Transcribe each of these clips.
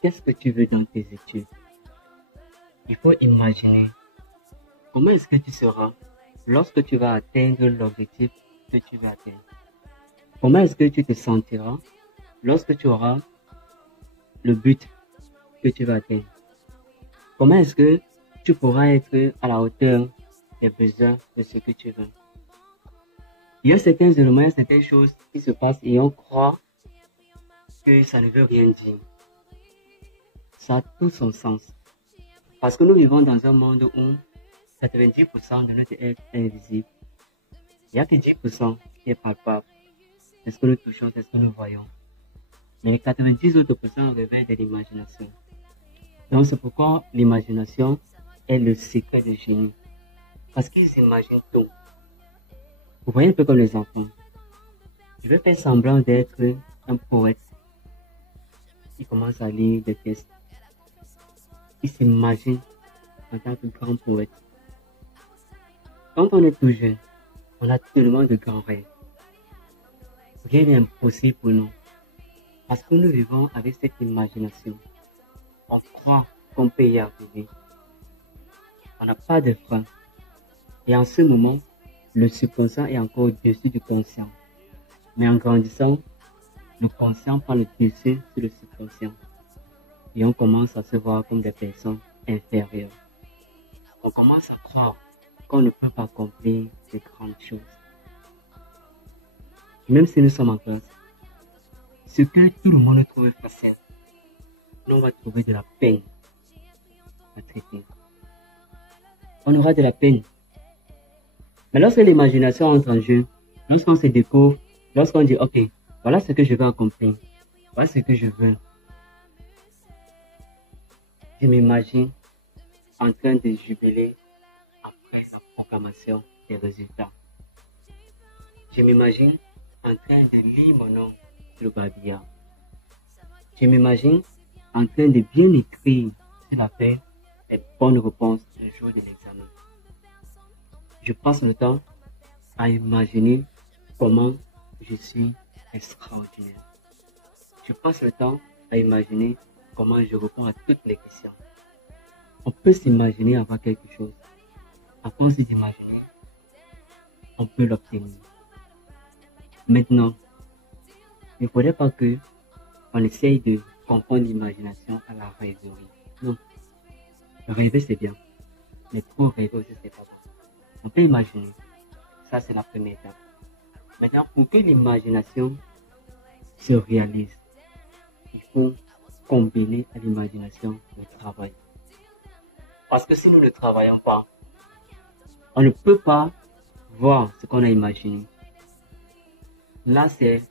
Qu'est-ce que tu veux dans tes études? Il faut imaginer comment est-ce que tu seras lorsque tu vas atteindre l'objectif que tu veux atteindre. Comment est-ce que tu te sentiras lorsque tu auras le but que tu vas atteindre? Comment est-ce que tu pourras être à la hauteur des besoins de ce que tu veux? Il y a certains éléments, certaines choses qui se passent et on croit que ça ne veut rien dire. Ça a tout son sens. Parce que nous vivons dans un monde où 90% de notre être est invisible. Il n'y a que 10% qui est palpable. C'est ce que nous touchons, c'est ce que nous voyons. Mais les 90 autres % révèlent de l'imagination. Donc c'est pourquoi l'imagination est le secret du génie. Parce qu'ils imaginent tout. Vous voyez un peu comme les enfants. Je vais faire semblant d'être un poète qui commence à lire des textes. Il s'imagine en tant que grand poète. Quand on est tout jeune, on a tellement de grands rêves. Rien n'est impossible pour nous. Parce que nous vivons avec cette imagination. On croit qu'on peut y arriver. On n'a pas de frein. Et en ce moment, le subconscient est encore au-dessus du conscient. Mais en grandissant, le conscient prend le dessus sur le subconscient. Et on commence à se voir comme des personnes inférieures. On commence à croire qu'on ne peut pas accomplir de grandes choses. Même si nous sommes en classe, ce que tout le monde trouve facile, nous on va trouver de la peine à traiter. On aura de la peine. Mais lorsque l'imagination entre en jeu, lorsqu'on se découvre, lorsqu'on dit ok, voilà ce que je veux accomplir, voilà ce que je veux. Je m'imagine en train de jubiler après la proclamation des résultats. Je m'imagine en train de lire mon nom sur le babillard. Je m'imagine en train de bien écrire sur la feuille les bonnes réponses le jour de l'examen. Je passe le temps à imaginer comment je suis extraordinaire. Je passe le temps à imaginer comment je réponds à toutes les questions. On peut s'imaginer avoir quelque chose. À force d'imaginer, on peut l'obtenir. Maintenant, il ne faudrait pas que on essaye de confondre l'imagination à la rêverie. Non. Rêver, c'est bien. Mais trop rêver aussi, c'est pas bon. On peut imaginer. Ça, c'est la première étape. Maintenant, pour que l'imagination se réalise, il faut combiner à l'imagination le travail. Parce que si nous ne travaillons pas, on ne peut pas voir ce qu'on a imaginé. Là, c'est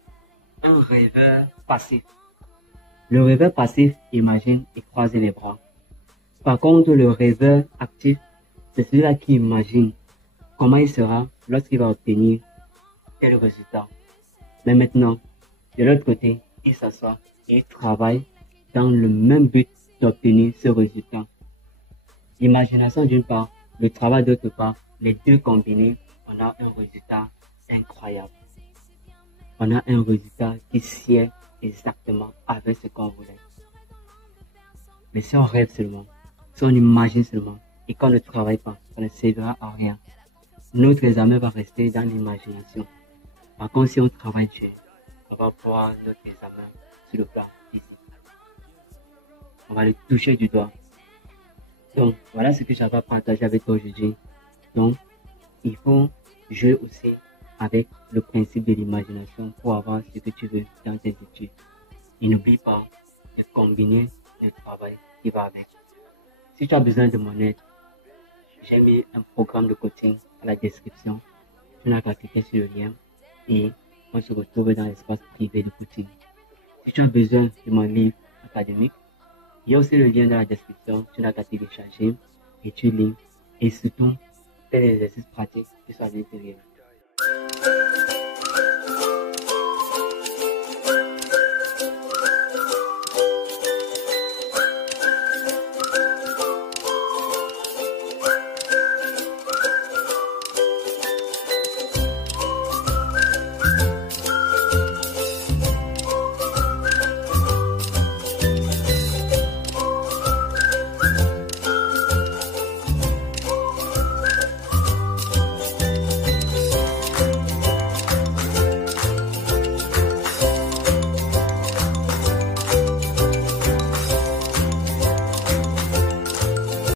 un rêveur passif. Le rêveur passif imagine et croise les bras. Par contre, le rêveur actif, c'est celui-là qui imagine comment il sera lorsqu'il va obtenir tel résultat. Mais maintenant, de l'autre côté, il s'assoit et il travaille dans le même but d'obtenir ce résultat. L'imagination d'une part, le travail d'autre part, les deux combinés, on a un résultat incroyable. On a un résultat qui sied exactement avec ce qu'on voulait. Mais si on rêve seulement, si on imagine seulement, et qu'on ne travaille pas, ça ne servira à rien. Notre examen va rester dans l'imagination. Par contre, si on travaille dur, on va voir notre examen sur le plan physique. On va le toucher du doigt. Donc, voilà ce que j'avais à partager avec toi aujourd'hui. Donc, il faut jouer aussi avec le principe de l'imagination pour avoir ce que tu veux dans tes études. Et n'oublie pas de combiner le travail qui va avec. Si tu as besoin de mon aide, j'ai mis un programme de coaching à la description. Tu n'as qu'à cliquer sur le lien et on se retrouve dans l'espace privé de coaching. Si tu as besoin de mon livre académique, il y a aussi le lien dans la description. Tu n'as qu'à télécharger et tu lis. Et surtout, fais des exercices pratiques qui sont à l'intérieur.